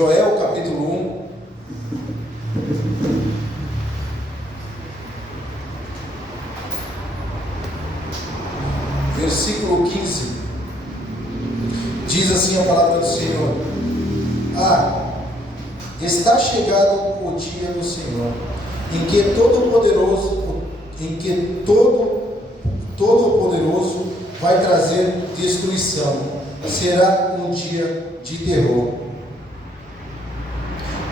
Joel capítulo 1. Versículo 15. Diz assim a palavra do Senhor: está chegado o dia do Senhor, em que Todo-Poderoso vai trazer destruição. Será um dia de terror.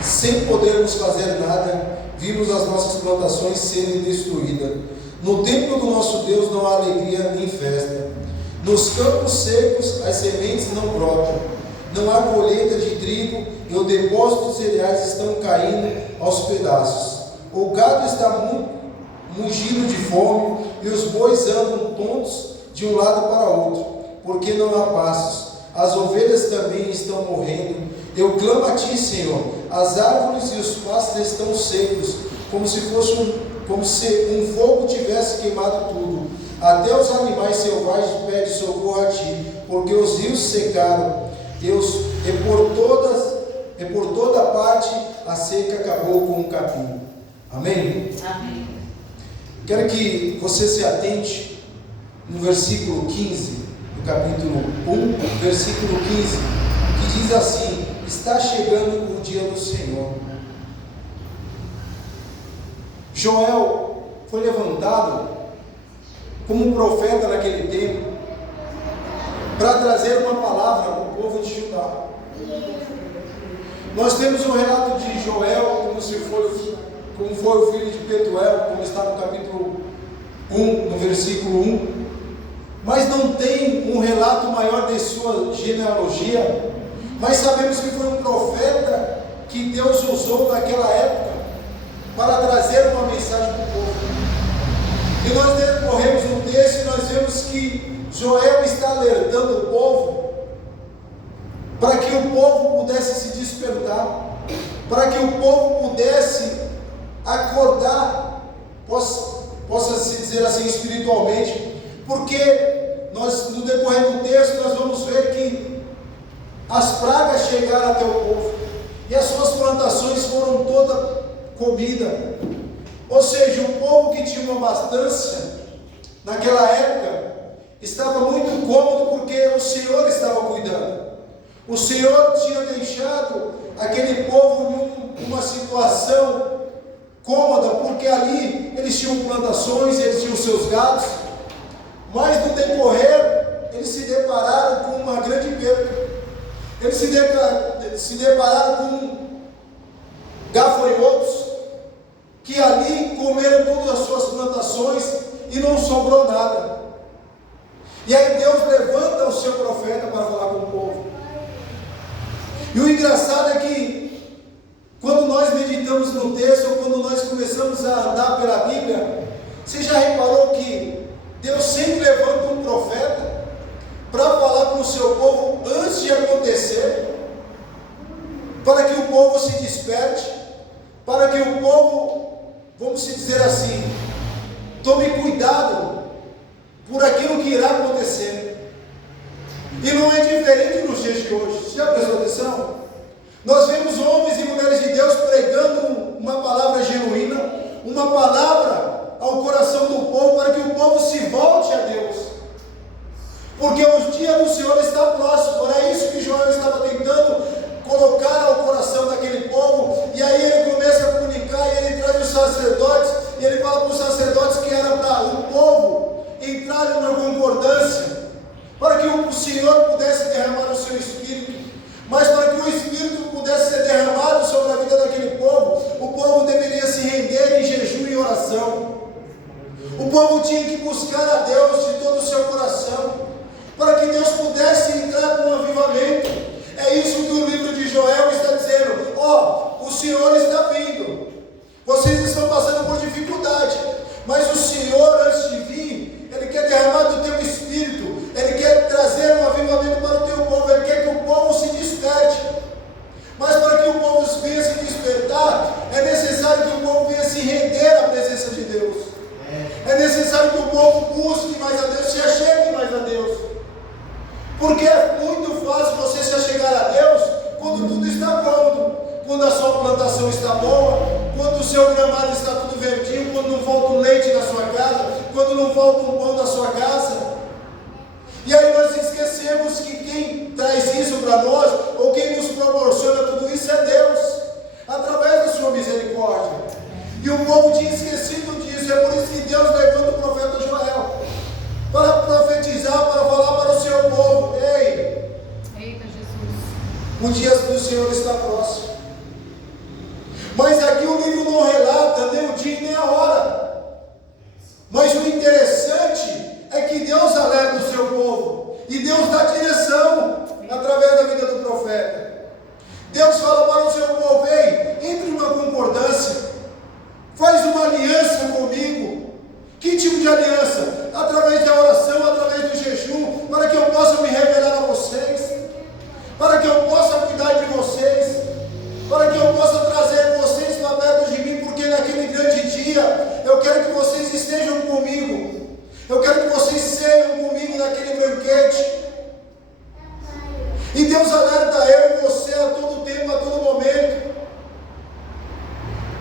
Sem podermos fazer nada, vimos as nossas plantações serem destruídas. No templo do nosso Deus não há alegria nem festa. Nos campos secos as sementes não brotam. Não há colheita de trigo e o depósito de cereais estão caindo aos pedaços. O gado está mugido de fome e os bois andam tontos de um lado para outro, porque não há pastos. As ovelhas também estão morrendo. Eu clamo a ti, Senhor. As árvores e os pastos estão secos, como se um fogo tivesse queimado tudo. Até os animais selvagens pedem socorro a ti, porque os rios secaram. Deus, por toda parte a seca acabou com o capim. Amém? Amém. Quero que você se atente no versículo 15, do capítulo 1, versículo 15, que diz assim: está chegando o dia do Senhor. Joel foi levantado como um profeta naquele tempo para trazer uma palavra para o povo de Judá. Nós temos um relato de Joel como foi o filho de Betuel, como está no capítulo 1, no versículo 1, mas não tem um relato maior de sua genealogia. Mas sabemos que foi um profeta que Deus usou naquela época para trazer uma mensagem para o povo. E nós decorremos no texto e nós vemos que Joel está alertando o povo para que o povo pudesse se despertar, para que o povo pudesse acordar, possa se dizer assim espiritualmente, porque nós, no decorrer do texto, nós vamos ver que as pragas chegaram até o povo e as suas plantações foram toda comida. Ou seja, o povo que tinha uma abastança naquela época estava muito cômodo, porque o Senhor estava cuidando. O Senhor tinha deixado aquele povo numa situação cômoda, porque ali eles tinham plantações, eles tinham seus gados, mas no decorrer eles se depararam com uma grande perda. Eles se depararam com gafanhotos que ali comeram todas as suas plantações e não sobrou nada. E aí Deus levanta o seu profeta para falar com o povo. E o engraçado é que quando nós meditamos no texto, ou quando nós começamos a andar pela Bíblia, você já reparou que Deus sempre levanta um profeta para falar com o seu povo antes de acontecer, para que o povo se desperte, para que o povo, vamos dizer assim, tome cuidado por aquilo que irá acontecer. E não é diferente nos dias de hoje. Você já prestou atenção? Nós vemos homens e mulheres de Deus pregando uma palavra genuína, uma palavra ao coração do povo, para que o povo se volte a Deus, porque o dia do Senhor está próximo. Era isso que Joel estava tentando colocar ao coração daquele povo. E aí ele começa a comunicar, e ele traz os sacerdotes, e ele fala para os sacerdotes que era para o povo entrar em uma concordância, para que o Senhor pudesse derramar o seu Espírito. Mas para que o Espírito pudesse ser derramado sobre a vida daquele povo, o povo deveria se render em jejum e oração. O povo tinha que buscar a Deus de todo o seu coração, para que Deus pudesse entrar com um avivamento. É isso que o livro de Joel está dizendo. O Senhor está vindo. Vocês estão passando por dificuldade, mas o Senhor, antes de vir, Ele quer derramar do teu Espírito. Ele quer trazer um avivamento para o teu povo. Ele quer que o povo se desperte. Mas para que o povo venha se despertar, é necessário que o povo venha se render à presença de Deus. É necessário que o povo busque mais a Deus, se achegue mais a Deus. Porque é muito fácil você se achegar a Deus quando tudo está pronto. quando a sua plantação está boa, quando o seu gramado está tudo verdinho, quando não falta um leite na sua casa, quando não falta um pão na sua casa. E aí nós esquecemos que quem traz isso para nós, ou quem nos proporciona tudo isso, é Deus, através da sua misericórdia. E o povo tinha esquecido disso, é por isso que Deus levanta o profeta Joel, para profetizar, para falar para o seu povo: ei, eita Jesus, o dia do Senhor está próximo. Mas aqui o livro não relata nem o dia nem a hora. Mas o interessante é que Deus alerta o seu povo, e Deus dá direção através da vida do profeta. Deus fala para o seu povo: ei, entre numa concordância, faz uma aliança comigo. Que tipo de aliança? Através da oração, através do jejum, para que eu possa me revelar a vocês, para que eu possa cuidar de vocês, para que eu possa trazer vocês para perto de mim, porque naquele grande dia eu quero que vocês estejam comigo. Eu quero que vocês sejam comigo naquele banquete. E Deus alerta eu e você a todo tempo, a todo momento.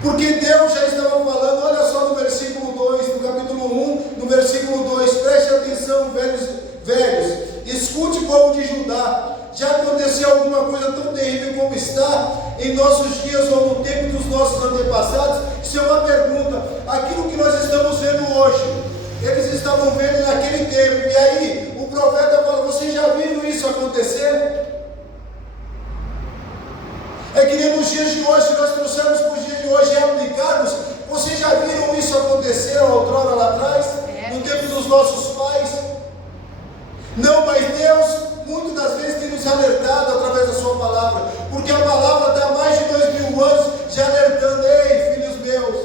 Porque Deus já estava falando, olha só no versículo 2, no capítulo 1, no versículo 2, preste atenção, velhos, escute, povo de Judá. Já aconteceu alguma coisa tão terrível como está em nossos dias ou no tempo dos nossos antepassados? Isso é uma pergunta. Aquilo que nós estamos vendo hoje, eles estavam vendo naquele tempo. E aí o profeta fala: vocês já viram isso acontecer? É que nem nos dias de hoje, se nós trouxermos para os dias de hoje e aplicarmos, vocês já viram isso acontecer outrora lá atrás, no tempo dos nossos pais? Não, mas Deus muitas das vezes tem nos alertado através da sua palavra, porque a palavra está há mais de 2000 anos já alertando: ei, filhos meus,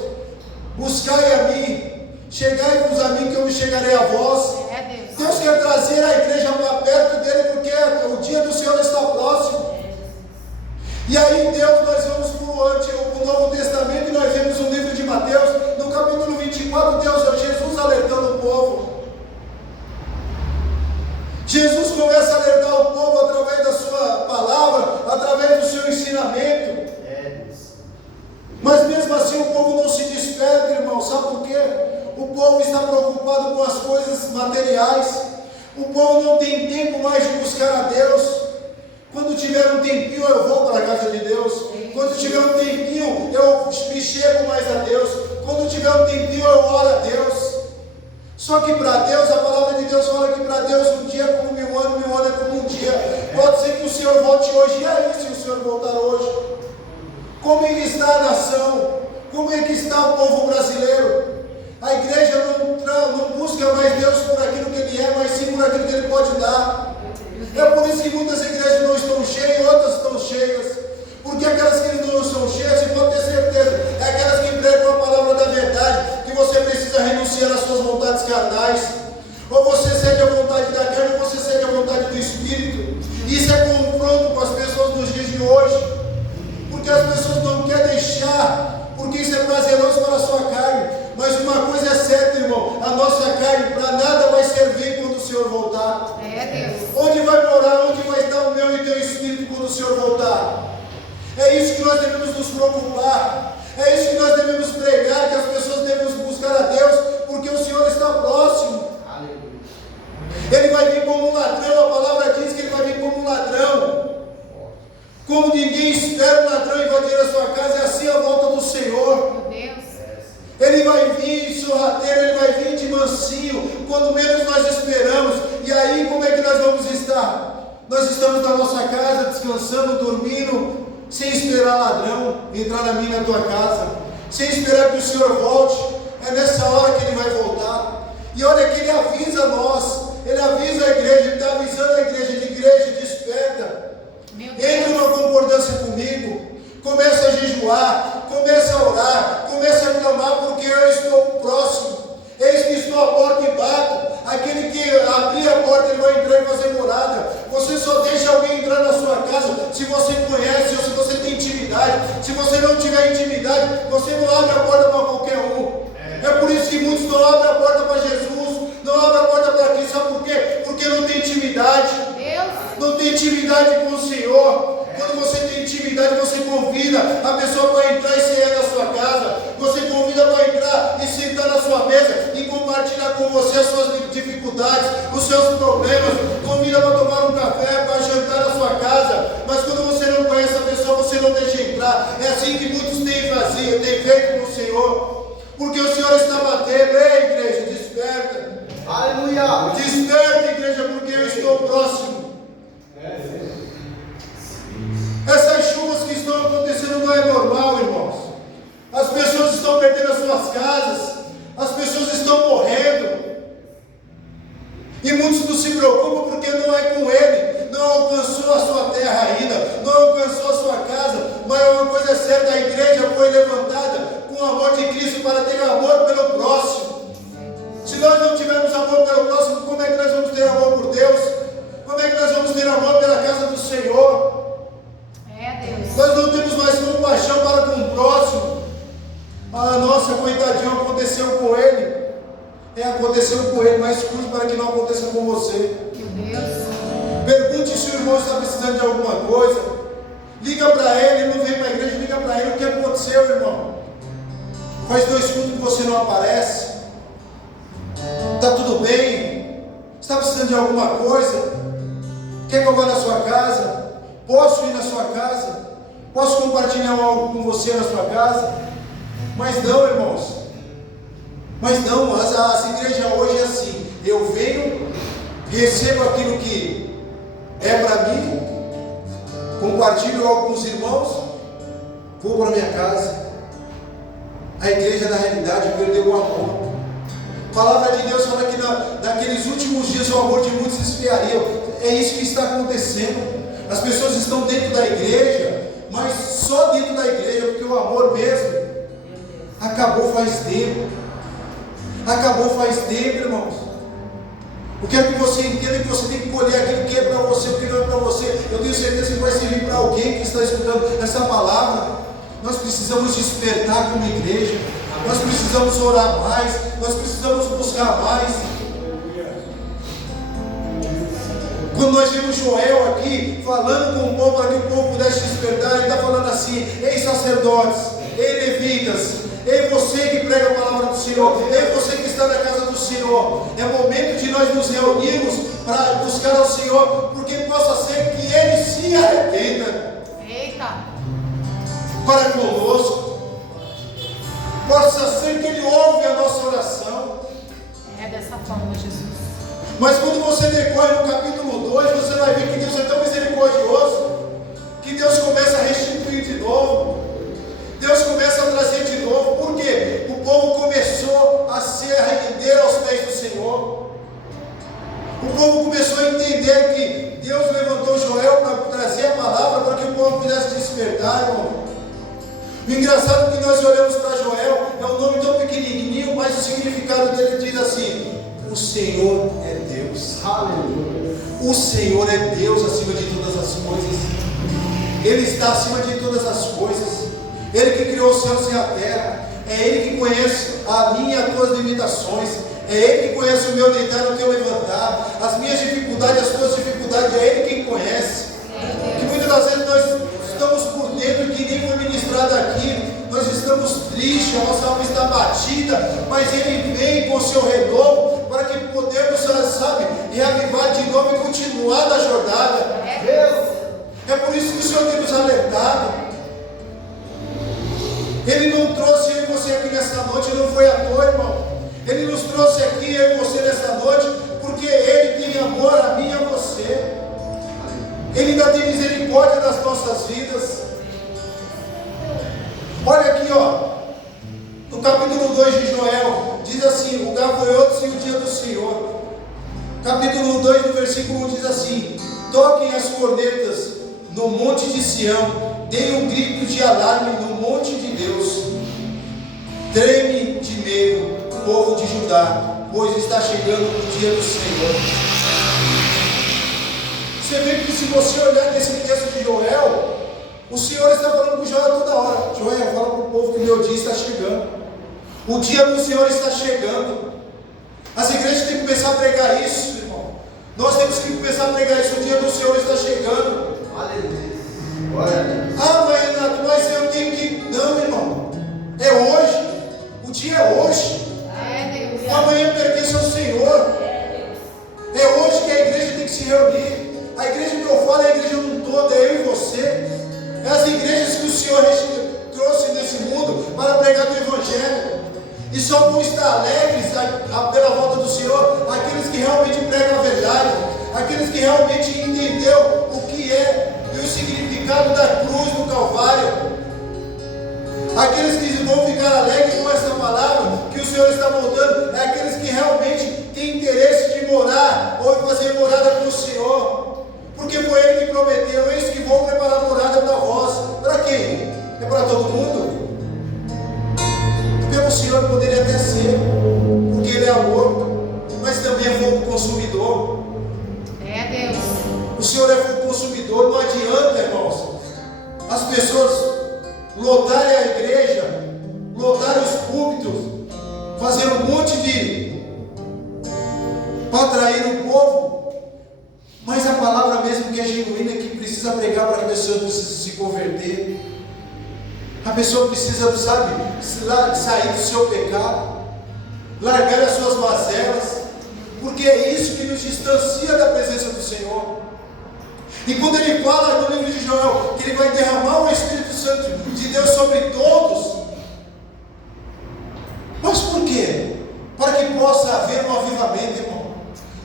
buscai a mim, chegai-vos a mim que eu me chegarei a vós. Deus quer trazer a igreja para perto dele, porque o dia do Senhor está próximo. E aí Deus, nós vamos para o Novo Testamento e nós vemos o livro de Mateus, no capítulo 24, Jesus alertando o povo. Jesus começa a alertar o povo através da sua palavra, através do seu ensinamento. Mas mesmo assim o povo não se desperta, irmão. Sabe por quê? O povo está preocupado com as coisas materiais. O povo não tem tempo mais de buscar a Deus. Quando tiver um tempinho eu vou para a casa de Deus. Quando tiver um tempinho eu me chego mais a Deus. Quando tiver um tempinho eu oro a Deus. Só que para Deus, a palavra de Deus fala que para Deus um dia é como 1000 anos, 1000 anos é como um dia. Pode ser que o Senhor volte hoje. E aí, se o Senhor voltar hoje? Como é que está a nação? Como é que está o povo brasileiro? A igreja não busca mais Deus por aquilo que Ele é, mas sim por aquilo que Ele pode dar. É por isso que muitas igrejas não estão cheias, outras estão cheias. Porque aquelas que não estão cheias, você pode ter certeza, é aquelas que pregam a palavra da verdade, que você precisa renunciar às suas vontades carnais. Ou você cede a vontade da carne, ou você cede a vontade do Espírito. Isso é confronto com as pessoas nos dias de hoje. Porque as pessoas não querem deixar, porque isso é prazeroso para a sua carne. Mas uma coisa é certa, irmão: a nossa carne para nada vai servir quando o Senhor voltar. Onde vai morar, onde vai estar o meu e teu Espírito quando o Senhor voltar? É isso que nós devemos nos preocupar. É isso que nós devemos pregar, que as pessoas devem buscar a Deus, porque o Senhor está próximo. Ele vai vir como um ladrão. A palavra diz que Ele vai vir como um ladrão. Como ninguém espera um ladrão invadir a sua casa, é assim a volta do Senhor. Ele vai vir sorrateiro, Ele vai vir de mansinho, quando menos nós esperamos. E aí como é que nós vamos estar? Nós estamos na nossa casa, descansando, dormindo, sem esperar ladrão entrar na minha e na tua casa, sem esperar que o Senhor volte. É nessa hora que Ele vai voltar. E olha que Ele avisa nós, Ele avisa a igreja, Ele está avisando a igreja, desperta. Entre numa concordância comigo, comece a jejuar, comece a orar, comece a clamar, porque eu estou próximo. Eis que estou à porta e bato. Aquele que abrir a porta, ele vai entrar e fazer morada. Você só deixa alguém entrar na sua casa se você conhece ou se você tem intimidade. Se você não tiver intimidade, você não abre a porta para qualquer um. É por isso que muitos não abrem a porta para Jesus, não abrem a porta para aqui. Sabe por quê? Porque não tem intimidade. Não tem intimidade com o Senhor. Quando você tem intimidade, você convida a pessoa para entrar e sair da sua casa. Você convida para entrar e sentar na sua mesa e compartilhar com você as suas dificuldades, os seus problemas. Convida para tomar um café, para jantar na sua casa. Mas quando você não conhece a pessoa, você não deixa entrar. É assim que muitos têm feito com o Senhor. Porque o Senhor está batendo. Ei, igreja, desperta. Aleluia. Desperta, igreja, porque eu estou próximo. Essas chuvas que estão acontecendo não é normal, irmãos. As pessoas estão perdendo as suas casas. As pessoas estão morrendo. E muitos não se preocupam porque não é com ele. Não alcançou a sua terra ainda. Não alcançou a sua casa. Mas uma coisa é certa, a igreja foi levantada com o amor de Cristo para ter amor pelo próximo. Se nós não tivermos amor pelo próximo, como é que nós vamos ter amor por Deus? Como é que nós vamos ter amor pela casa do Senhor? Deus. Nós não temos mais compaixão para com o próximo. Ah, nossa, coitadinho, aconteceu com ele. Aconteceu com ele, mas cuide para que não aconteça com você. Meu Deus. Pergunte se o irmão está precisando de alguma coisa. Liga para ele não vem para a igreja, liga para ele o que aconteceu, irmão. Faz 2 cultos que você não aparece. Está tudo bem? Está precisando de alguma coisa? Quer que eu vá na sua casa? Posso ir na sua casa? Posso compartilhar algo com você na sua casa? Mas não, irmãos. Mas não, as igrejas hoje é assim. Eu venho, recebo aquilo que é para mim, compartilho algo com os irmãos, vou para minha casa. A igreja na realidade perdeu o amor. A palavra de Deus fala que naqueles últimos dias o amor de muitos se esfriaria. É isso que está acontecendo. As pessoas estão dentro da igreja, mas só dentro da igreja, porque o amor mesmo acabou faz tempo. Acabou faz tempo, irmãos. Eu quero que você entenda que você tem que colher aquilo que é para você, o que não é para você. Eu tenho certeza que vai servir para alguém que está escutando essa palavra. Nós precisamos despertar como igreja. Nós precisamos orar mais. Nós precisamos buscar mais. Quando nós vemos Joel aqui falando com o povo para que o povo pudesse despertar, ele está falando assim: ei sacerdotes, ei levitas, ei você que prega a palavra do Senhor, ei você que está na casa do Senhor, é momento de nós nos reunirmos para buscar ao Senhor, porque possa ser que Ele se arrependa. Eita! Para conosco, possa ser que Ele ouve a nossa oração. É dessa forma, Jesus. Mas quando você decorre no capítulo 2, você vai ver que Deus é tão misericordioso, que Deus começa a restituir de novo. Deus começa a trazer de novo. Por quê? O povo começou a se render aos pés do Senhor. O povo começou a entender que Deus levantou Joel para trazer a palavra para que o povo pudesse despertar, irmão. O engraçado é que nós olhamos para Joel, é um nome tão pequenininho, mas o significado dele diz assim: o Senhor é Deus. Aleluia. O Senhor é Deus acima de todas as coisas. Ele está acima de todas as coisas. Ele que criou os céus e a terra. É Ele que conhece a minha e as tuas limitações. É Ele que conhece o meu deitar e o teu levantar. As minhas dificuldades, as tuas dificuldades. É Ele quem conhece. Que muitas das vezes nós estamos por dentro, que nem foi ministrado aqui. Nós estamos tristes, a nossa alma está batida. Mas Ele vem com o seu renovo para que podemos, sabe, reavivar de novo e continuar na jornada. É por isso que o Senhor tem nos alertado. Ele não trouxe eu e você aqui nessa noite, não foi à toa, irmão. Ele nos trouxe aqui, eu e você nessa noite, porque Ele tem amor a mim e a você. Ele ainda tem misericórdia das nossas vidas. Olha aqui, ó, no capítulo 2 de Joel, diz assim: o gafanhoto e o dia do Senhor. Capítulo 2, no versículo 1 diz assim: toquem as cornetas no monte de Sião, deem um grito de alarme no monte de Deus. Treme de medo, povo de Judá, pois está chegando o dia do Senhor. Você vê que se você olhar nesse texto de Joel, o Senhor está falando com Joel toda hora: Joel, fala para o povo que o meu dia está chegando. O dia do Senhor está chegando. As igrejas têm que começar a pregar isso, irmão. Nós temos que começar a pregar isso. O dia do Senhor está chegando. Aleluia. Ah, mas Renato, mas eu tenho que... Não, irmão. É hoje. O dia é hoje. O amanhã pertence ao Senhor. É hoje que a igreja tem que se reunir. A igreja que eu falo é a igreja num todo, é eu e você. É as igrejas que o Senhor trouxe nesse mundo para pregar o Evangelho. E só vão estar alegres pela volta do Senhor aqueles que realmente pregam a verdade, aqueles que realmente entenderam o que é e o significado da cruz do Calvário. Aqueles que vão ficar alegres com essa palavra que o Senhor está voltando, é aqueles que realmente têm interesse de morar ou fazer morada com o Senhor, porque foi Ele que prometeu: eis que vou preparar morada para vós. Para quem? É para todo mundo? Pelo Senhor poderia até ser, porque Ele é amor, mas também é fogo consumidor. Deus. O Senhor é fogo consumidor. Não adianta, irmãos, as pessoas lotarem a igreja, lotarem os púlpitos, fazer um monte de... para atrair o povo, mas a palavra mesmo que é genuína, que precisa pregar para que a pessoa precise se converter. A pessoa precisa, sabe, sair do seu pecado, largar as suas mazelas, porque é isso que nos distancia da presença do Senhor. E quando ele fala no livro de Joel que ele vai derramar o Espírito Santo de Deus sobre todos, mas por quê? Para que possa haver um avivamento, irmão.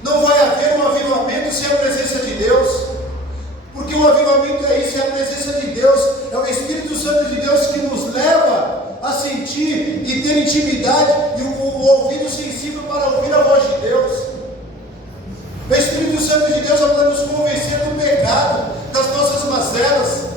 Não vai haver um avivamento sem a presença de Deus, porque o avivamento é isso, é a presença de Deus, é o Espírito Santo de Deus que nos leva a sentir e ter intimidade e o ouvido sensível para ouvir a voz de Deus. O Espírito Santo de Deus é para nos convencer do pecado, das nossas mazelas.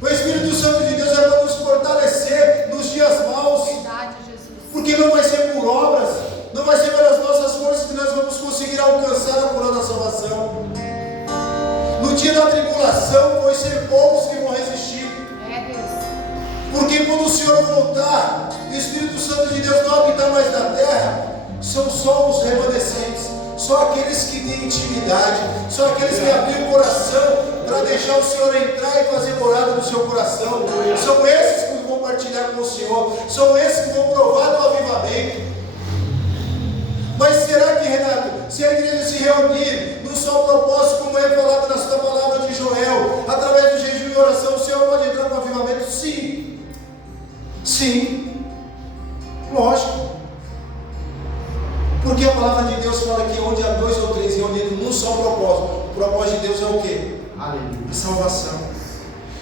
O Espírito Santo de Deus é para nos fortalecer nos dias maus. Verdade, Jesus. Porque não vai ser por obras, não vai ser pelas nossas forças que nós vamos conseguir alcançar a coroa da salvação. No dia da tribulação, vão ser poucos que vão resistir. Deus. Porque quando o Senhor voltar, o Espírito Santo de Deus não habitar mais na terra, são só os remanescentes, só aqueles que têm intimidade, só aqueles que abriram o coração para deixar o Senhor entrar e fazer morada no seu coração. São esses que vão partilhar com o Senhor, são esses que vão provar do avivamento. Mas será que, Renato, se a igreja se reunir num só propósito, como é falado na sua palavra de Joel, através do jejum e oração, o Senhor pode entrar no avivamento? Sim. Sim. Lógico. Porque a palavra de Deus fala que onde há 2 ou 3 reunidos num só propósito, o propósito de Deus é o quê? Aleluia. A salvação.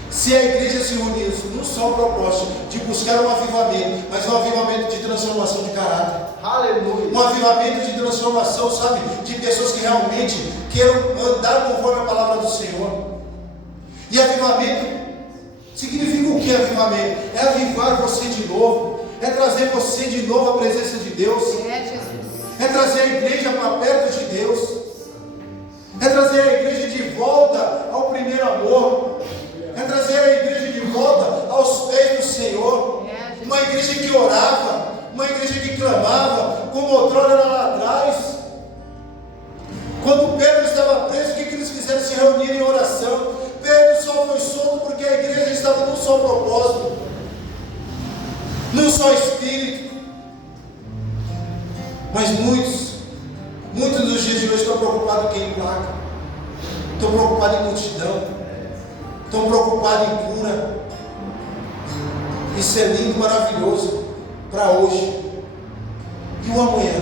Se a igreja se unir num só propósito de buscar um avivamento, mas um avivamento de transformação de caráter. Aleluia. Um avivamento de transformação, sabe? De pessoas que realmente queiram andar conforme a palavra do Senhor. E avivamento significa o que avivamento? É avivar você de novo. É trazer você de novo à presença de Deus. É trazer a igreja para perto de Deus. É trazer a igreja de volta ao primeiro amor. É trazer a igreja de volta aos pés do Senhor. Uma igreja que orava, uma igreja que clamava, como outrora era lá atrás. Quando Pedro estava preso, o que eles fizeram? Se reunir em oração. Pedro só foi solto porque a igreja estava num só propósito, num só espírito. Mas muitos dos dias de hoje estão preocupados em quem placa, estão preocupados em multidão, estão preocupados em cura. Isso é lindo, maravilhoso para hoje. E o amanhã?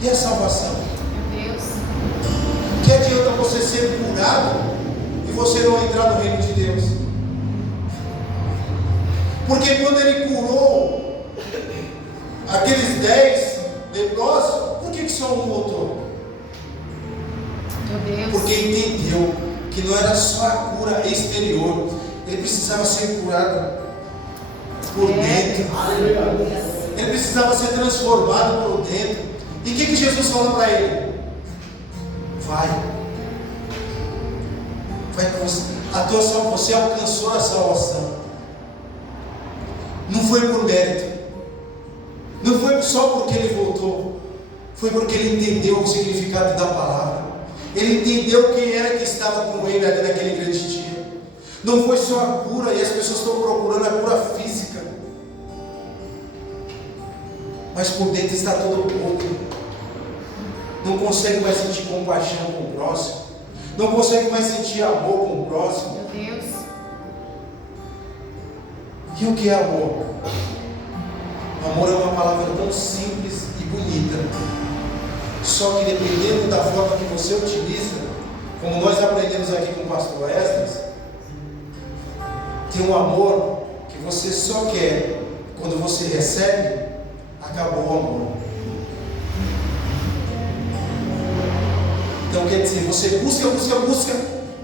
E a salvação? Meu Deus. Que adianta você ser curado e você não entrar no reino de Deus? Porque quando ele curou aqueles 10 leprosos, por que só um voltou? Meu Deus. Porque entendeu que não era só a cura exterior, ele precisava ser curado por dentro. Ele precisava ser transformado por dentro. E o que Jesus fala para ele? Vai com você. Você alcançou a salvação. Não foi por mérito, não foi só porque ele voltou, foi porque ele entendeu o significado da palavra. Ele entendeu quem era que estava com ele ali naquele grande dia. Não foi só a cura, e as pessoas estão procurando a cura física, mas por dentro está todo podre. Não consegue mais sentir compaixão com o próximo, não consegue mais sentir amor com o próximo. Meu Deus. E o que é amor? Amor é uma palavra tão simples e bonita, só que dependendo da forma que você utiliza, como nós aprendemos aqui com o pastor Esdras, tem um amor que você só quer quando você recebe, acabou o amor. Então quer dizer, você busca,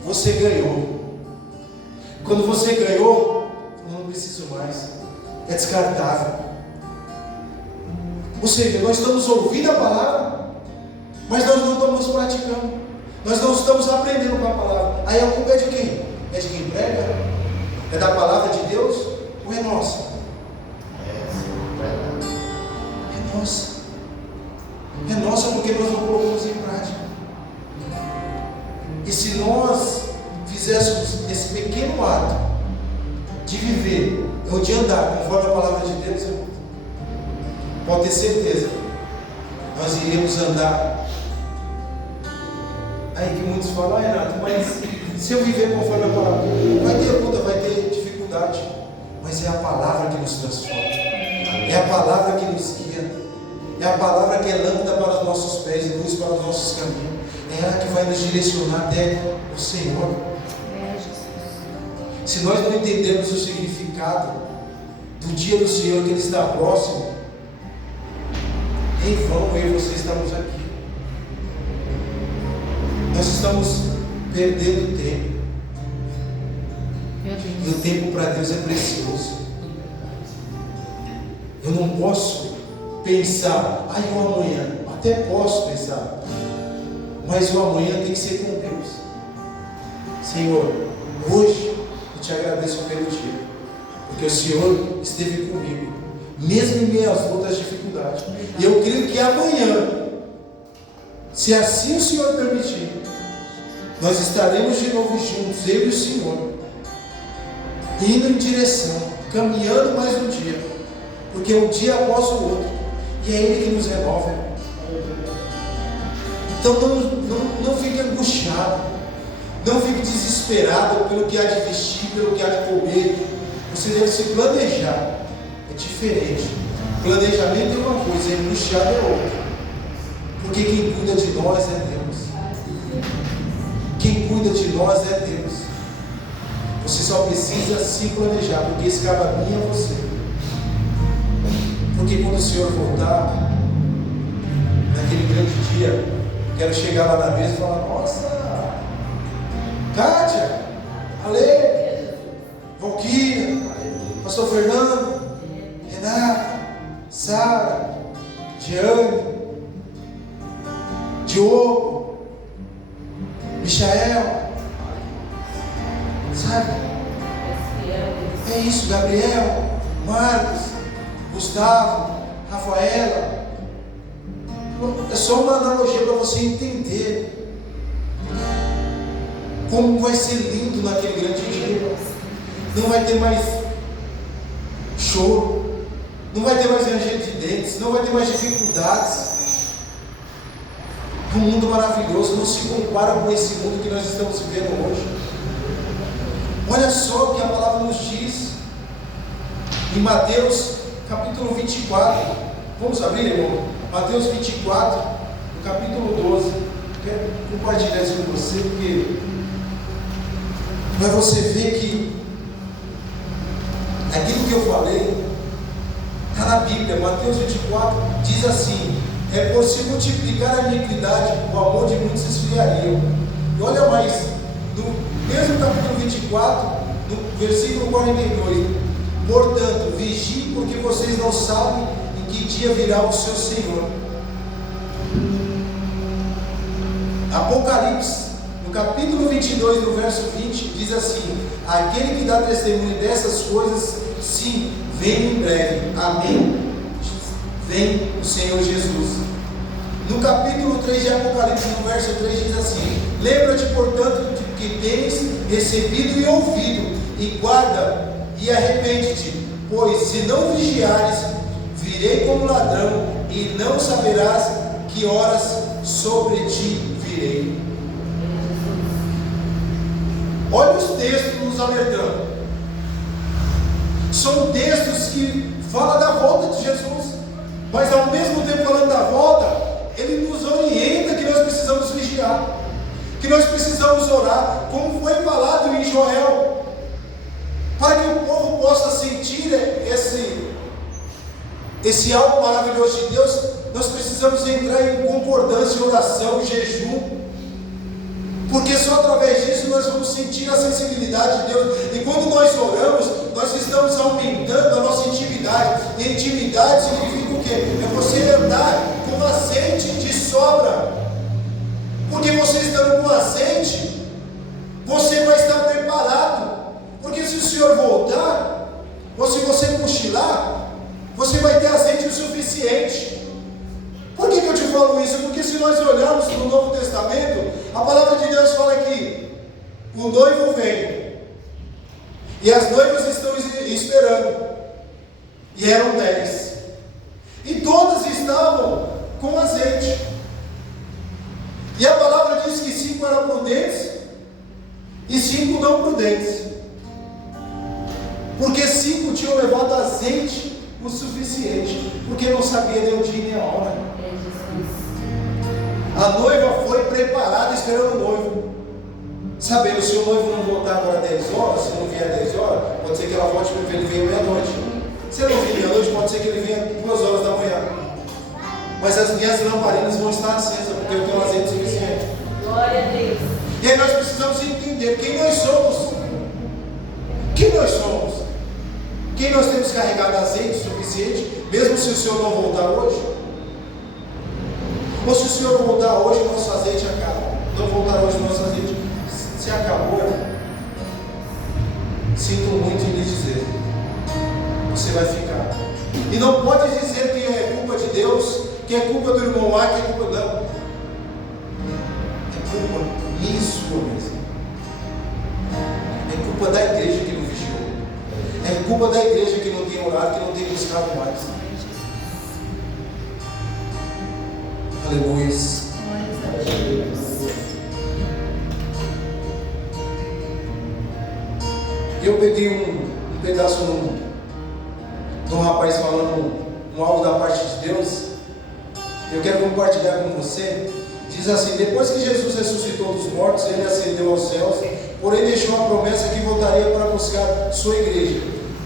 você ganhou. Quando você ganhou, eu não preciso mais, é descartável. Ou seja, nós estamos ouvindo a palavra, mas nós não estamos praticando, nós não estamos aprendendo com a palavra. Aí a culpa é de quem? É de quem prega? É da palavra de Deus? Ou é nossa? É nossa. É nossa porque nós não colocamos em prática. E se nós fizéssemos esse pequeno ato de viver, ou de andar conforme a palavra de Deus, pode ter certeza, nós iremos andar. Aí que muitos falam, Renato, mas se eu viver conforme a palavra, vai ter luta, vai ter dificuldade, mas é a palavra que nos transforma, é a palavra que nos guia, é a palavra que é lâmpada para os nossos pés e luz para os nossos caminhos, é ela que vai nos direcionar até o Senhor. Se nós não entendermos o significado do dia do Senhor, que Ele está próximo, em vão eu e você estamos aqui. Nós estamos perdendo tempo. E o tempo para Deus é precioso. Eu não posso pensar, o amanhã. Até posso pensar, mas o amanhã tem que ser com Deus. Senhor, hoje eu te agradeço pelo dia, porque o Senhor esteve comigo, mesmo em meio às outras dificuldades. E eu creio que amanhã, se assim o Senhor permitir, nós estaremos de novo juntos, eu e o Senhor, indo em direção, caminhando mais um dia, porque um dia após o outro, e é Ele que nos renova. Então não fique angustiado, não fique desesperado pelo que há de vestir, pelo que há de comer. Você deve se planejar, é diferente. Planejamento é uma coisa, angustiado é outra, porque quem cuida de nós é Deus. Quem cuida de nós é Deus. Você só precisa se planejar, porque esse cabe a mim e a você. Porque quando o Senhor voltar, naquele grande dia, quero chegar lá na mesa e falar, nossa, Kátia, Ale, Valquíria, Pastor Fernando, Renata, Sara, Jeane, Diogo, Michael, sabe? É isso, Gabriel, Marcos, Gustavo, Rafaela. É só uma analogia para você entender como vai ser lindo naquele grande dia. Não vai ter mais choro, não vai ter mais ranger de dentes, não vai ter mais dificuldades. Um mundo maravilhoso, não se compara com esse mundo que nós estamos vivendo hoje. Olha só o que a palavra nos diz em Mateus capítulo 24. Vamos abrir, irmão? Mateus 24, no capítulo 12. Quero compartilhar isso com você, porque para você ver que aquilo que eu falei está na Bíblia. Mateus 24 diz assim: é por se multiplicar a iniquidade, o amor de muitos se esfriaria. E olha mais, no mesmo capítulo 24, no versículo 42: portanto, vigiem, porque vocês não sabem em que dia virá o seu Senhor. Apocalipse, no capítulo 22, no verso 20, diz assim: aquele que dá testemunho dessas coisas, sim, vem em breve. Amém. Vem o Senhor Jesus. No capítulo 3 de Apocalipse, no verso 3, diz assim: lembra-te, portanto, de que tens recebido e ouvido, e guarda e arrepende-te, pois se não vigiares, virei como ladrão, e não saberás que horas sobre ti virei. Olha os textos nos alertando. São textos que falam da volta de Jesus, mas ao mesmo tempo falando da volta, ele nos orienta que nós precisamos vigiar, que nós precisamos orar, como foi falado em Joel, para que o povo possa sentir esse algo maravilhoso de Deus. Nós precisamos entrar em concordância, oração, jejum, porque só através disso nós vamos sentir a sensibilidade de Deus. E quando nós oramos, nós estamos aumentando a nossa intimidade. E intimidade significa o quê? É você andar com azeite de sobra, porque você estando com azeite, você vai estar preparado. Porque se o Senhor voltar, ou se você cochilar, você vai ter azeite o suficiente. Por que eu te falo isso? Porque se nós olharmos no Novo Testamento, a palavra de Deus fala que o noivo vem, e as noivas estão esperando, e eram 10, e todas estavam com azeite, e a palavra diz que 5 eram prudentes, e 5 não prudentes, porque 5 tinham levado azeite o suficiente, porque não sabia nem o dia nem a hora. A noiva foi preparada esperando o noivo, sabendo, se o noivo não voltar agora 10 horas, se não vier 10 horas, pode ser que ela volte porque ele venha meia-noite. Se ele não vier meia-noite, pode ser que ele venha 2 horas da manhã. Mas as minhas lamparinas vão estar acesas, porque eu tenho azeite suficiente. Glória a Deus. E aí nós precisamos entender quem nós somos. Quem nós somos? Quem nós temos carregado azeite suficiente, mesmo se o Senhor não voltar hoje? Ou se o Senhor voltar hoje, o nosso azeite acaba. Não voltar hoje, o nosso azeite se acabou. Sinto muito em lhe dizer, você vai ficar. E não pode dizer que é culpa de Deus, que é culpa do irmão A, que é culpa não. É culpa minha e sua mesmo. É culpa da igreja que não vigiou. É culpa da igreja que não tem orado, que não tem buscado mais. Aleluia. Eu peguei um pedaço de um rapaz falando algo da parte de Deus. Eu quero compartilhar com você. Diz assim: depois que Jesus ressuscitou dos mortos, ele ascendeu aos céus, porém deixou a promessa que voltaria para buscar sua igreja.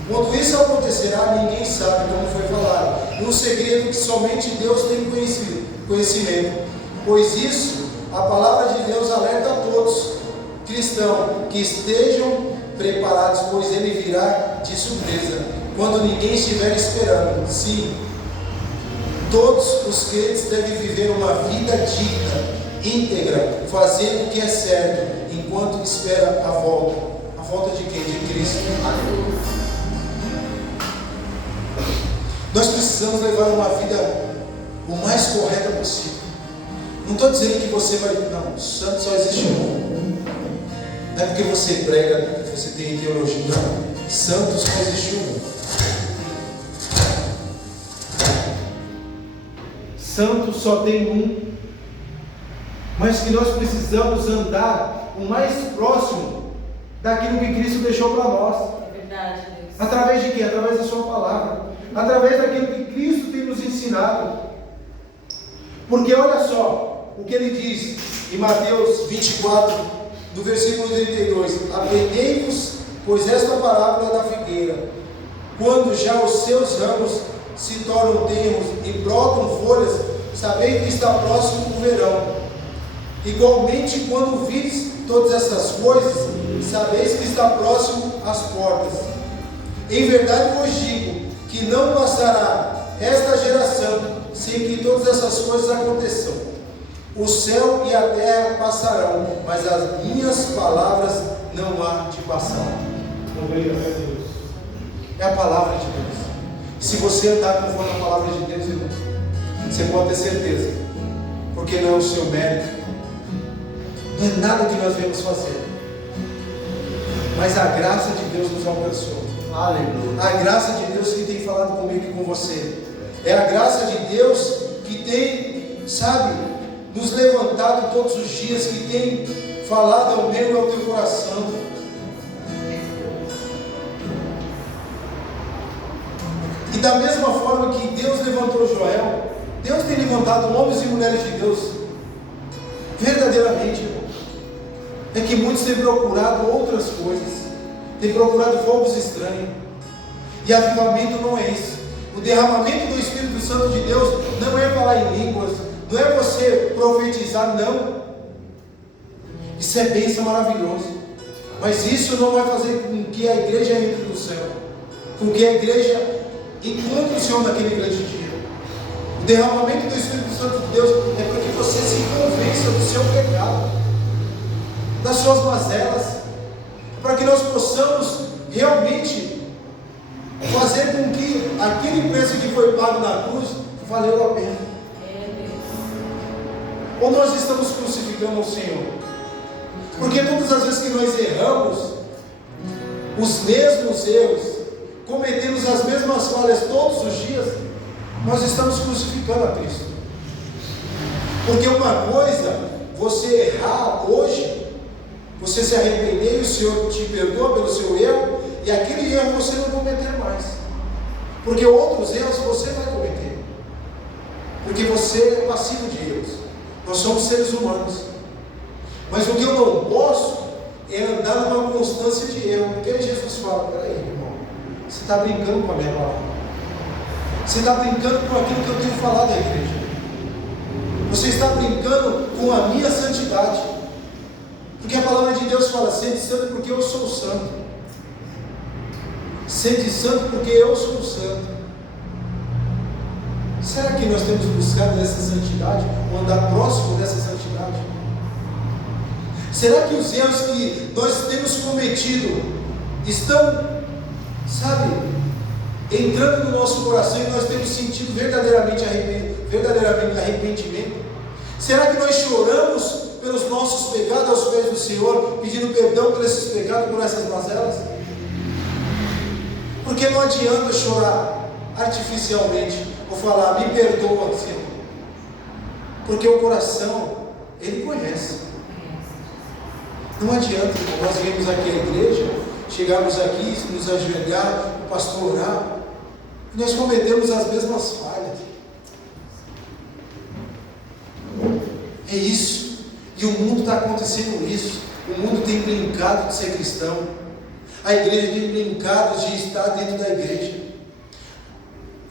Quando isso acontecerá, ninguém sabe, como foi falado, um segredo que somente Deus tem conhecimento. Pois isso, a palavra de Deus alerta a todos cristãos que estejam preparados, pois ele virá de surpresa, quando ninguém estiver esperando. Sim, todos os crentes devem viver uma vida digna, íntegra, fazendo o que é certo, enquanto espera a volta. A volta de quem? De Cristo. Nós precisamos levar uma vida o mais correta possível. Não estou dizendo que você vai... Não, santo só existe um. Não é porque você prega, você tem teologia. Não, santo só existe um. Santo só tem um. Mas que nós precisamos andar o mais próximo daquilo que Cristo deixou para nós. É verdade, Deus. Através de quê? Através da sua palavra. Através daquilo que Cristo tem nos ensinado. Porque olha só o que ele diz em Mateus 24, no versículo 32: aprendei-vos, pois esta parábola da figueira, quando já os seus ramos se tornam tenros e brotam folhas, sabei que está próximo o verão. Igualmente, quando vires todas essas coisas, sabeis que está próximo às portas. Em verdade vos digo que não passará esta geração sem que todas essas coisas aconteçam. O céu e a terra passarão, mas as minhas palavras não há de passar. É a palavra de Deus. Se você andar conforme a palavra de Deus, irmão, você pode ter certeza, porque não é o seu mérito, não é nada que nós viemos fazer, Mas a graça de Deus nos alcançou. Aleluia. A graça de Deus que tem falado comigo e com você. É a graça de Deus que tem, sabe, nos levantado todos os dias, que tem falado ao meu e ao teu coração. E da mesma forma que Deus levantou Joel, Deus tem levantado homens e mulheres de Deus, verdadeiramente, irmão. É que muitos têm procurado outras coisas, têm procurado fogos estranhos, e avivamento não é isso. O derramamento do Espírito Santo de Deus não é falar em línguas, não é você profetizar, não. Isso é bênção maravilhoso, mas isso não vai fazer com que a igreja entre no céu, com que a igreja encontre o Senhor naquele grande dia. O derramamento do Espírito Santo de Deus é para que você se convença do seu pecado, das suas mazelas, para que nós possamos realmente fazer com que aquele preço que foi pago na cruz valeu a pena. Ou nós estamos crucificando o Senhor? Porque todas as vezes que nós erramos, os mesmos erros, cometemos as mesmas falhas todos os dias, nós estamos crucificando a Cristo. Porque uma coisa, você errar hoje, você se arrepender e o Senhor te perdoa pelo seu erro, e aquele erro você não cometer mais. Porque outros erros você vai cometer. Porque você é passivo de erros. Nós somos seres humanos. Mas o que eu não posso é andar numa constância de erro. Porque aí Jesus fala: peraí, irmão, você está brincando com a minha palavra. Você está brincando com aquilo que eu tenho falado à igreja. Você está brincando com a minha santidade. Porque a palavra de Deus fala: sede santo porque eu sou santo. Sede santo porque eu sou santo. Será que nós temos buscado essa santidade? Ou andar próximo dessa santidade? Será que os erros que nós temos cometido estão, sabe, entrando no nosso coração e nós temos sentido verdadeiramente arrependimento? Será que nós choramos pelos nossos pecados aos pés do Senhor, pedindo perdão por esses pecados, por essas mazelas? Porque não adianta chorar artificialmente ou falar: me perdoa, Senhor. Porque o coração, Ele conhece. Não adianta, nós viemos aqui à igreja, chegarmos aqui, nos ajoelhar, o pastor orar, e nós cometemos as mesmas falhas. É isso. E o mundo está acontecendo isso. O mundo tem brincado de ser cristão. A igreja tem brincado de estar dentro da igreja.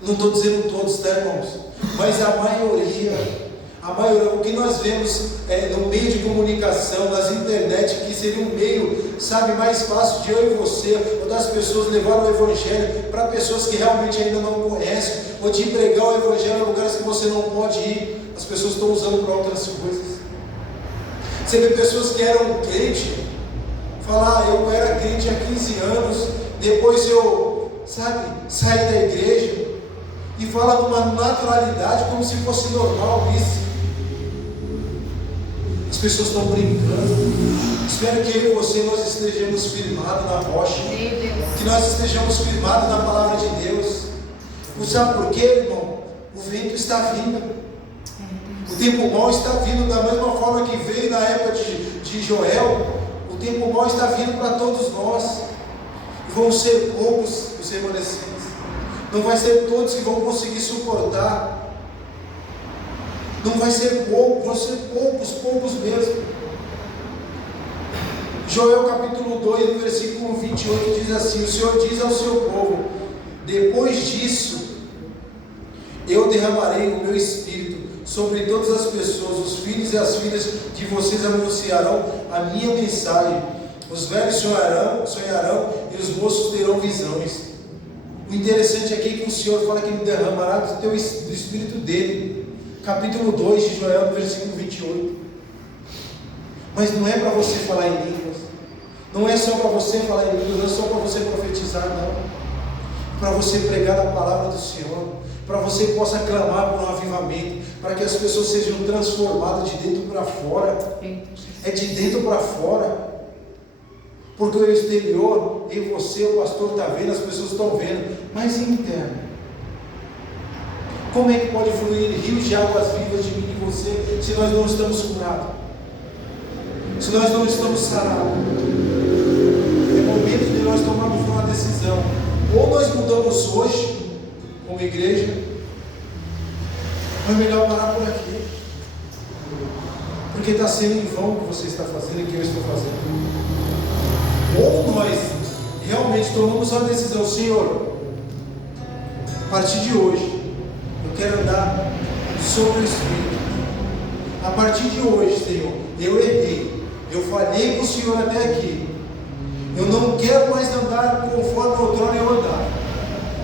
Não estou dizendo todos, tá, irmãos? Mas a maioria, o que nós vemos no meio de comunicação, nas internet, que seria um meio, sabe, mais fácil de eu e você, ou das pessoas levar o evangelho para pessoas que realmente ainda não conhecem, ou de pregar o evangelho em lugares que você não pode ir. As pessoas estão usando para outras coisas. Você vê pessoas que eram crentes, falar: eu era crente há 15 anos, depois eu, sabe, saí da igreja, e fala numa naturalidade, como se fosse normal isso. As pessoas estão brincando. Espero que eu e você, nós estejamos firmados na rocha, que nós estejamos firmados na palavra de Deus. Sabe por quê, irmão? O vento está vindo. O tempo mau está vindo da mesma forma que veio na época de Joel. O tempo mau está vindo para todos nós. Vão ser poucos os remanescentes. Não vai ser todos que vão conseguir suportar. Não vai ser poucos, vão ser poucos mesmo. Joel capítulo 2, no versículo 28 diz assim: o Senhor diz ao seu povo: depois disso eu derramarei o meu espírito sobre todas as pessoas, os filhos e as filhas de vocês anunciarão a minha mensagem, os velhos sonharão e os moços terão visões. O interessante aqui é que o Senhor fala que Ele derramará do espírito dele, capítulo 2 de Joel, no versículo 28. Mas não é para você falar em línguas, não é só para você falar em línguas, não é só para você profetizar, não. Para você pregar a palavra do Senhor, para você possa clamar por um avivamento, para que as pessoas sejam transformadas de dentro para fora. É de dentro para fora. Porque o exterior, e você, o pastor, está vendo, as pessoas estão vendo, mas e interno? Como é que pode fluir rios de águas vivas de mim e você, se nós não estamos curados? Se nós não estamos sarados? É momento de nós tomarmos uma decisão. Ou nós mudamos hoje, como igreja, ou é melhor parar por aqui. Porque está sendo em vão o que você está fazendo e o que eu estou fazendo. Ou nós realmente tomamos a decisão, Senhor, a partir de hoje, eu quero andar sobre o Espírito. A partir de hoje, Senhor, eu errei, eu falhei com o Senhor até aqui. Eu não quero mais andar conforme outrora eu andava.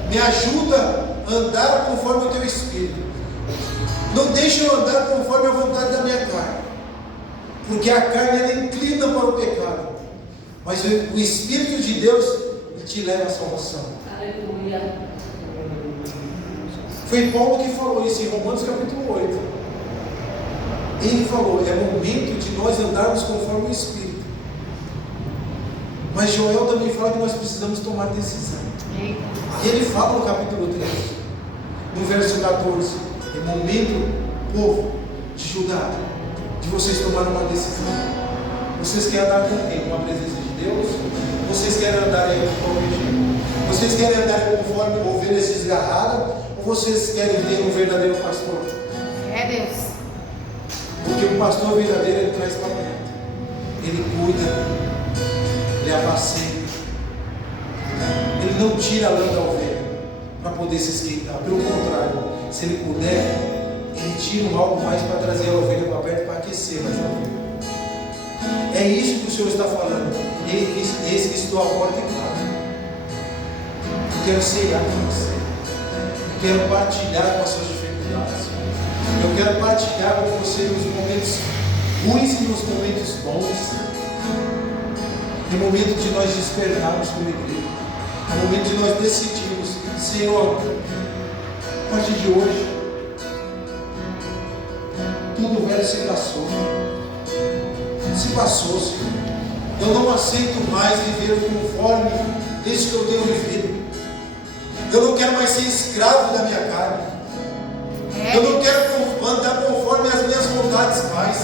Me ajuda a andar conforme o Teu Espírito. Não deixe eu andar conforme a vontade da minha carne. Porque a carne ela inclina para o pecado. Mas o Espírito de Deus ele te leva à salvação. Aleluia. Foi Paulo que falou isso em Romanos capítulo 8. Ele falou, é momento de nós andarmos conforme o Espírito. Mas Joel também fala que nós precisamos tomar decisão. E ele fala no capítulo 3, no verso 14, é momento, povo de Judá, de vocês tomarem uma decisão. Vocês querem andar com quem? Com a presença de Deus? Vocês querem andar aí com qualquer jeito? Vocês querem andar conforme ovelhas desgarradas? Ou vocês querem ter um verdadeiro pastor? É Deus. Porque o pastor verdadeiro ele traz para perto. Ele cuida. Ele apaceia. Ele não tira a lã da ovelha para poder se esquentar. Pelo contrário, se ele puder, ele tira algo mais para trazer a ovelha para perto para aquecer mais a ovelha. É isso que o Senhor está falando. Eis que estou à porta e clamo. Eu quero ceiar com você. Eu quero partilhar com as suas dificuldades. Eu quero partilhar com você nos momentos ruins e nos momentos bons. É momento de nós despertarmos como igreja. É momento de nós decidirmos, Senhor, a partir de hoje, tudo velho se passou. Se passou, Senhor. Eu não aceito mais viver conforme isso que eu tenho vivido. Eu não quero mais ser escravo da minha carne. Eu não quero andar conforme as minhas vontades mais.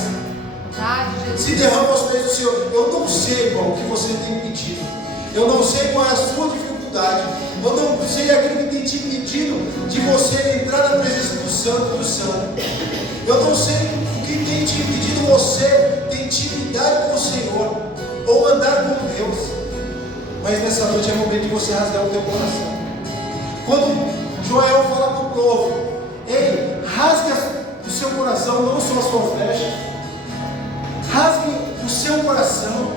Se derrama aos pés do Senhor. Eu não sei, irmão, o que você tem pedido. Eu não sei qual é a sua dificuldade. Eu não sei aquilo que tem te impedido de você entrar na presença do Santo do Santo. Eu não sei o que tem te impedido você ter intimidade com o Senhor ou andar com Deus. Mas nessa noite é o momento de você rasgar o teu coração. Quando Joel fala para o povo, ei, rasgue o seu coração, não só a sua flecha. Rasgue o seu coração.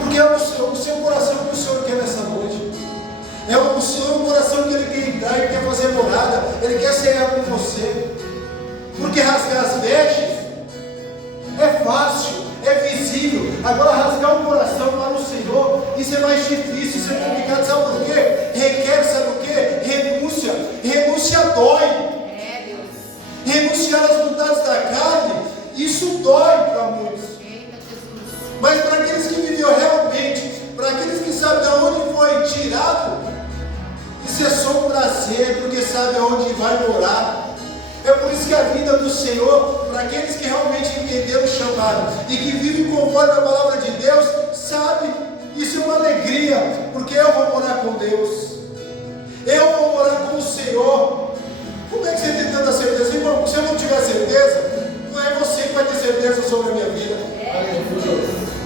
Porque é o seu coração que o Senhor quer nessa noite. É o seu coração que Ele quer entrar, Ele quer fazer morada, Ele quer cear com você. Porque rasgar as vestes é fácil, é visível. Agora rasgar o coração para o Senhor, isso é mais difícil, isso é complicado. Sabe por quê? Requer, sabe o quê? Renúncia. Renúncia dói. É Deus. Renunciar às vontades da carne, isso dói para muitos. Eita Jesus. Mas para aqueles que viveu realmente, para aqueles que sabem de onde foi tirado, isso é só um prazer, porque sabe aonde vai morar. É por isso que a vida do Senhor, para aqueles que realmente entenderam o chamado e que vivem conforme a palavra de Deus, sabe, isso é uma alegria, porque eu vou morar com Deus, eu vou morar com o Senhor. Como é que você tem tanta certeza? Irmão, se eu não tiver certeza, não é você que vai ter certeza sobre a minha vida.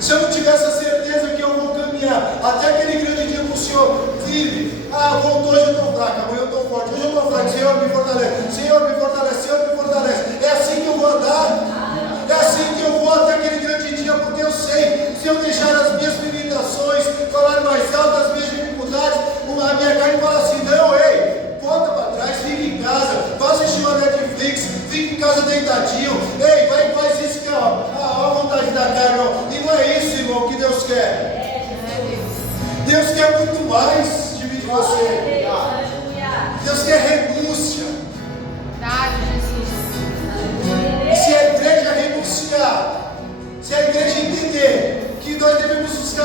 Se eu não tiver essa certeza que eu vou caminhar até aquele grande dia que o Senhor vive, voltou, hoje eu estou fraco, amanhã eu estou forte, hoje eu estou fraco, Senhor me fortalece, Senhor me fortalece, Senhor me fortalece. É assim que eu vou andar, é assim que eu vou até aquele grande dia, porque eu sei, se eu deixar as minhas limitações falar mais alto, as minhas dificuldades, a minha carne fala assim, não, ei, volta para trás, fica em casa, vai assistir uma Netflix, fica em casa deitadinho, ei, vai e faz isso que é a vontade da carne, ó. E não é isso, irmão, que Deus quer. Deus quer muito mais de mim e de você. Deus quer renúncia. Verdade, Jesus. E se a igreja renunciar, se a igreja entender que nós devemos buscar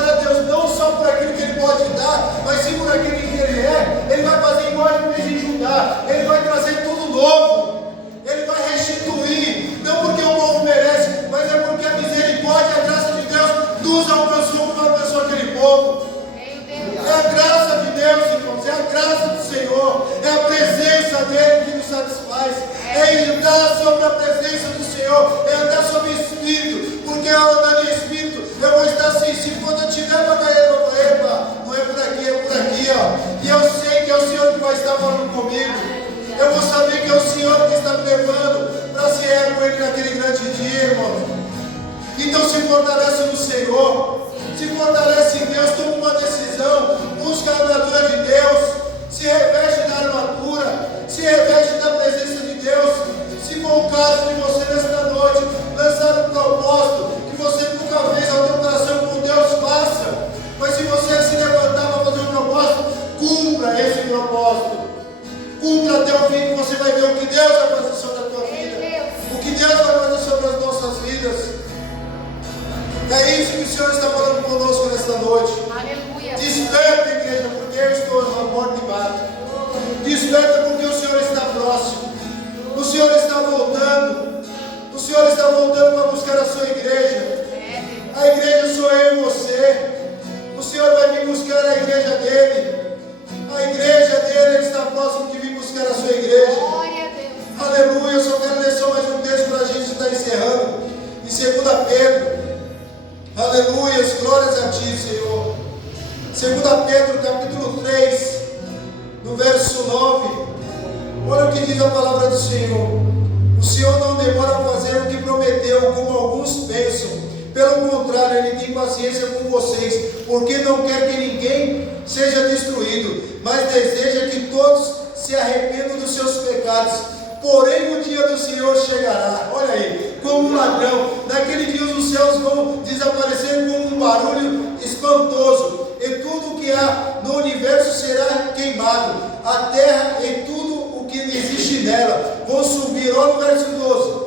Senhor é andar sobre espírito, porque ao andar em espírito eu vou estar sensível. Quando eu tiver para cair, eu vou falar, epa, não é por aqui, é por aqui, ó. E eu sei que é o Senhor que vai estar falando comigo. Eu vou saber que é o Senhor que está me levando para se erguer com Ele naquele grande dia, irmão. Então se fortalece no Senhor, se fortalece em Deus, toma uma decisão, busca a armadura de Deus, se reveste da armadura, se reveste da presença de Deus. Se for o caso de você nesta noite, lançar um propósito que você nunca fez ao teu coração com Deus, faça. Mas se você se levantar para fazer um propósito, cumpra esse propósito. Cumpra até o fim, que você vai ver o que Deus vai fazer sobre a tua vida, o que Deus vai fazer sobre as nossas vidas. É isso que o Senhor está falando conosco nesta noite. Aleluia. Desperta, igreja, porque eu estou na porta e bato. Desperta, porque o Senhor está próximo. O Senhor está voltando. O Senhor está voltando para buscar a sua igreja. A igreja sou eu e você. O Senhor vai vir buscar a igreja dele. A igreja dele, ele está próximo de vir buscar a sua igreja. Glória a Deus. Aleluia. Eu só quero ler só mais um texto para a gente estar encerrando. Em 2 Pedro. Aleluia. Glórias a ti, Senhor. 2 Pedro, capítulo 3, no verso 9. Olha o que diz a palavra do Senhor. O Senhor não demora a fazer o que prometeu, como alguns pensam. Pelo contrário, Ele tem paciência com vocês, porque não quer que ninguém seja destruído, mas deseja que todos se arrependam dos seus pecados. Porém, o dia do Senhor chegará, olha aí, como um ladrão. Naquele dia os céus vão desaparecer como um barulho espantoso, e tudo o que há no universo será queimado. A terra e tudo o que existe nela vão subir. Olha o verso 12.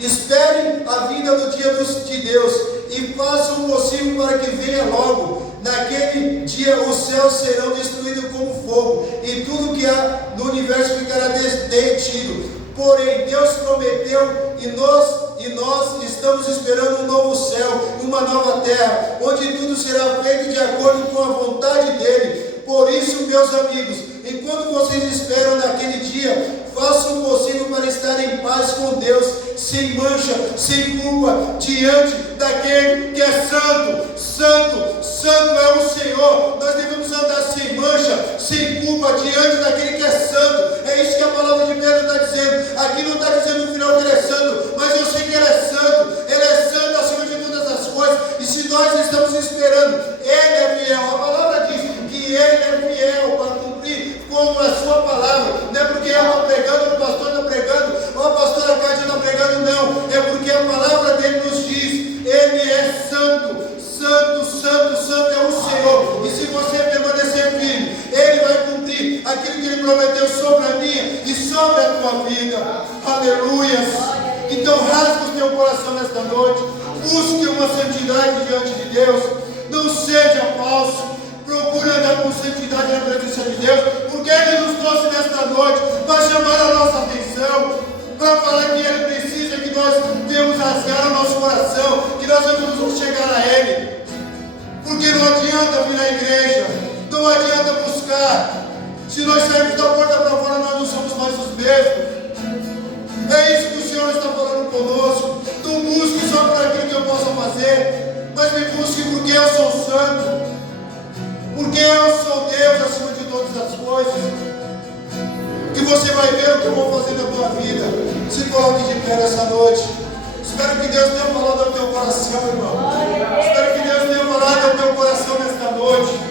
Esperem a vinda do dia de Deus e façam o possível para que venha logo. Naquele dia os céus serão destruídos como fogo e tudo que há no universo ficará detido. Porém, Deus prometeu e nós estamos esperando um novo céu, uma nova terra, onde tudo será feito de acordo com a vontade dele. Por isso, meus amigos, enquanto vocês esperam naquele dia, façam o possível para estar em paz com Deus, sem mancha, sem culpa, diante daquele que é santo. Santo, santo é o Senhor. Nós devemos andar sem mancha, sem culpa, diante daquele que é santo. É isso que a palavra de Pedro está dizendo. Aqui não está dizendo no final que ele é santo, mas eu sei que ele é santo. Ele é santo acima de todas as coisas. E se nós estamos esperando, ele é fiel. A palavra diz que ele é fiel para cumprir com a sua palavra. Não é porque eu estou pregando, o pastor está pregando, ou a pastora Cátia está pregando, não. É porque a palavra dele nos diz: ele é santo. Santo, santo, santo é o Senhor. E se você permanecer firme, ele vai cumprir aquilo que ele prometeu sobre a minha e sobre a tua vida. Aleluia. Então rasga o teu coração nesta noite. Busque uma santidade diante de Deus. Não seja falso. Procure andar com santidade na presença de Deus, porque Ele nos trouxe nesta noite para chamar a nossa atenção, para falar que Ele precisa que nós devemos rasgar o nosso coração, que nós devemos chegar a Ele. Porque não adianta vir à igreja, não adianta buscar. Se nós sairmos da porta para fora, nós não somos mais os mesmos. É isso que o Senhor está falando conosco. Não busque só por aquilo que eu possa fazer, mas me busque porque eu sou santo. Porque eu sou Deus acima de todas as coisas. Que você vai ver o que eu vou fazer na tua vida. Se coloque de pé nessa noite. Espero que Deus tenha falado ao teu coração, irmão. Espero que Deus tenha falado ao teu coração nesta noite.